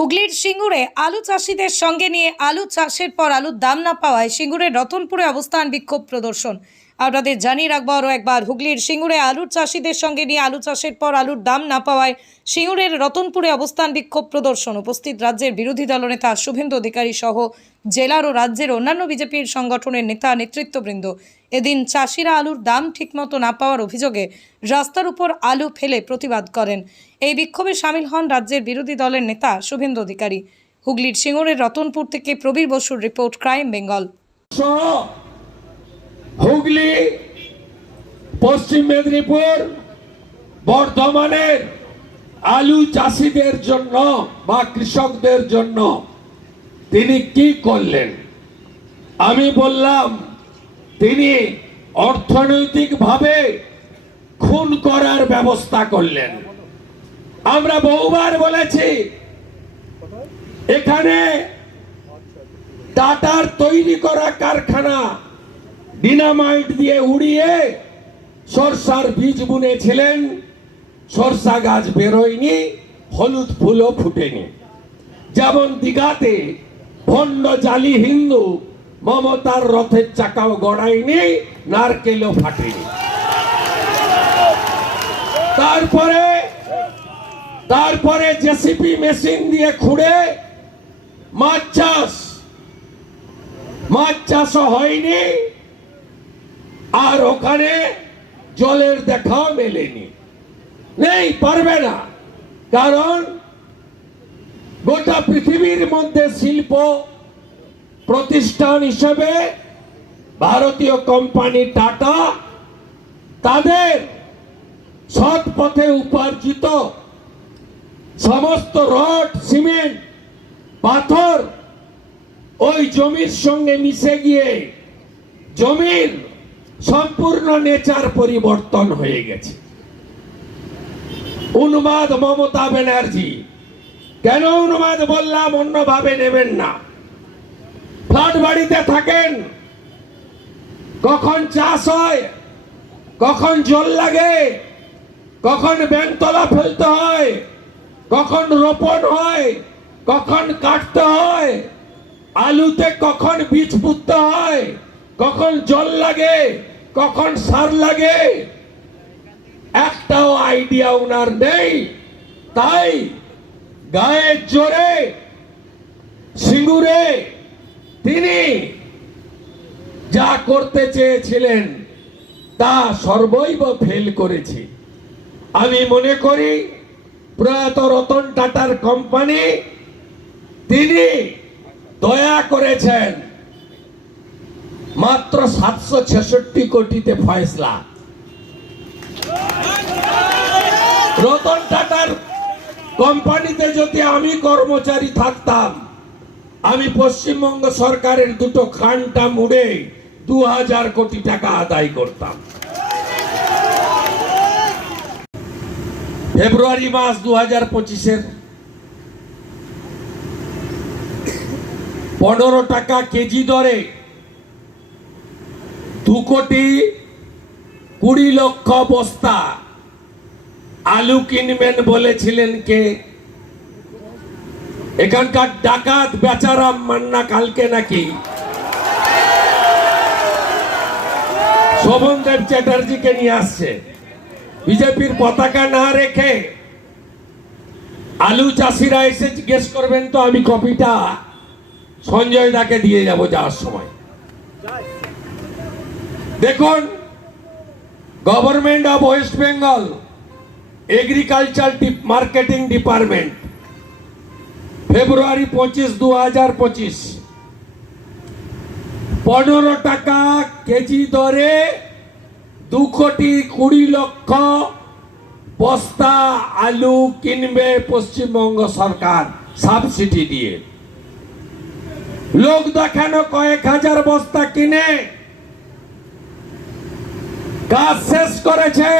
হুগলির সিঙ্গুরে আলু চাষিদের সঙ্গে নিয়ে আলু চাষের পর আলুর দাম না পাওয়ায় সিঙ্গুরের রতনপুরে অবস্থান বিক্ষোভ প্রদর্শন। আপনাদের জানিয়ে রাখব আরও একবার, হুগলির সিঙ্গুরে আলুর চাষিদের সঙ্গে নিয়ে আলু চাষের পর আলুর দাম না পাওয়ায় সিঙ্গুরের রতনপুরে অবস্থান বিক্ষোভ প্রদর্শন। উপস্থিত রাজ্যের বিরোধী দলনেতা শুভেন্দু অধিকারী সহ জেলার ও রাজ্যের অন্যান্য বিজেপির সংগঠনের নেতা নেতৃত্ববৃন্দ। এদিন চাষিরা আলুর দাম ঠিকমতো না পাওয়ার অভিযোগে রাস্তার উপর আলু ফেলে প্রতিবাদ করেন। এই বিক্ষোভে সামিল হন রাজ্যের বিরোধী দলের নেতা শুভেন্দু অধিকারী। হুগলির সিঙ্গুরের রতনপুর থেকে প্রবীর বসুর রিপোর্ট ক্রাইম বেঙ্গল। হুগলি, পশ্চিম মেদিনীপুর, বর্ধমানের আলু চাষিদের জন্য বা কৃষকদের জন্য তিনি কি করলেন? আমি বললাম, তিনি অর্থনৈতিকভাবে খুন করার ব্যবস্থা করলেন। আমরা বহুবার বলেছি, এখানে টাটার তৈরি করা কারখানা ডিনামাইট দিয়ে উড়িয়ে সরষার বীজ বুনেছিলেন, সরষা গাছ বেরোয়নি, হলুদ ফুলও ফুটেনি। যেমন দিঘাতে ভণ্ড জালি হিন্দু মমতার রথের চাকাও গড়ায়নি, নারকেলও ফাটেনি। তারপরে তারপরে জেসিপি মেশিন দিয়ে খুঁড়ে মাছ চাষ। মাছ চাষও হয়নি আর ওখানে জলের দেখাও মেলেনি। নেই, পারবে না। কারণ গোটা পৃথিবীর মধ্যে শিল্প প্রতিষ্ঠান হিসেবে ভারতীয় কোম্পানি টাটা তাদের সৎ পথে উপার্জিত সমস্ত রড, সিমেন্ট, পাথর ওই জমির সঙ্গে মিশে গিয়ে জমির সম্পূর্ণ নেচার পরিবর্তন হয়ে গেছে। উন্মাদ মমতা ব্যানার্জি। কেন উন্মাদ বললাম, অন্যভাবে নেবেন না। ফ্ল্যাট বাড়িতে থাকেন। কখন চাষ হয়, কখন জল লাগে, কখন ব্যাংতলা ফেলতে হয়, কখন রোপণ হয়, কখন কাটতে হয়, আলুতে কখন বীজ পুঁততে হয়, কখন জল লাগে কখন সার লাগে? একটাও আইডিয়া ওনার নেই। তাই গায়ের জোরে সিঙ্গুরে তিনি যা করতে চেয়েছিলেন তা সর্বৈব ফেল করেছে। আমি মনে করি প্রয়াত রতন টাটার কোম্পানি তিনি দয়া করেছেন। মাত্র সাতশো ছেষট্টি কোটিতে ফয়সলা। রতন টাটার কোম্পানিতে যদি আমি কর্মচারী থাকতাম, আমি পশ্চিমবঙ্গ সরকারের দুটো খানটা মুড়ে দু হাজার কোটি টাকা আদায় করতাম। ফেব্রুয়ারি মাস দু হাজার পঁচিশের পনেরো টাকা কেজি দরে দু কোটি কুড়ি লক্ষ বস্তা আলু কিনবেন বলেছিলেন কে? এখানকার ডাকাত বেচারাম মান্না কালকে নাকি? শোভন দেব চ্যাটার্জিকে নিয়ে আসছে। বিজেপির পতাকা না রেখে আলু চাষিরা এসে জিজ্ঞেস করবেন তো, আমি কপিটা সঞ্জয় দাকে দিয়ে যাব যাওয়ার সময়। দেখুন government of West Bengal agriculture marketing department February পঁচিশ দু হাজার পঁচিশ। পনেরো টাকা কেজি দরে দু কোটি কুড়ি লক্ষ বস্তা আলু কিনবে পশ্চিমবঙ্গ সরকার সাবসিডি দিয়ে। লোক দেখানো কয়েক হাজার বস্তা কিনে কাজ শেষ করেছে।